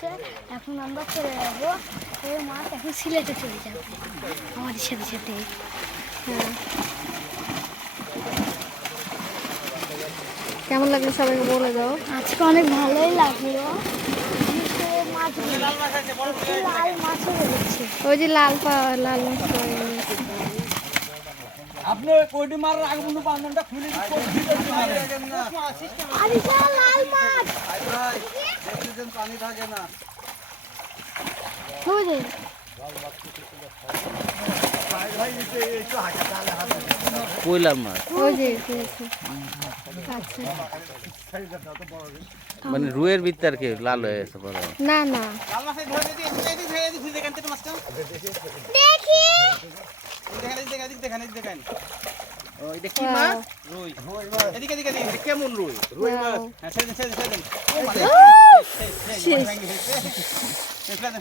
হচ্ছে, এখন আমরা চলে যাবো। এই মাছ এখন সিলেটে চলে যাবে আমাদের সাথে সাথে। হ্যাঁ, কেমন লাগলো সবাইকে বলে দাও। আজকে অনেক ভালোই লাগলো। মাছগুলো একটু লাল মাছও বেরোচ্ছে। ওই যে লাল মাছ পাওয়া গেছে। আপনি কোটি মারার আগে বন্ধু বান্ধবটা খুলে লাল মাছ পানি থাকে না। বুঝলি? কইলার মাছ ওই যে খেয়েছে। আচ্ছা, মানে রুয়ের ভিতর কি লাল হয়ে গেছে বড় না না লাল মাছ ধরে দিই এদিকে ধরে দিই দেখেন তো মাছটা দেখি দেখেন ও এটা কি Wow. মাছ রুই এদিকে এদিকে এটা কেমন রুই Wow. হ্যাঁ ছেড়ে দেন ও শেষ। মানে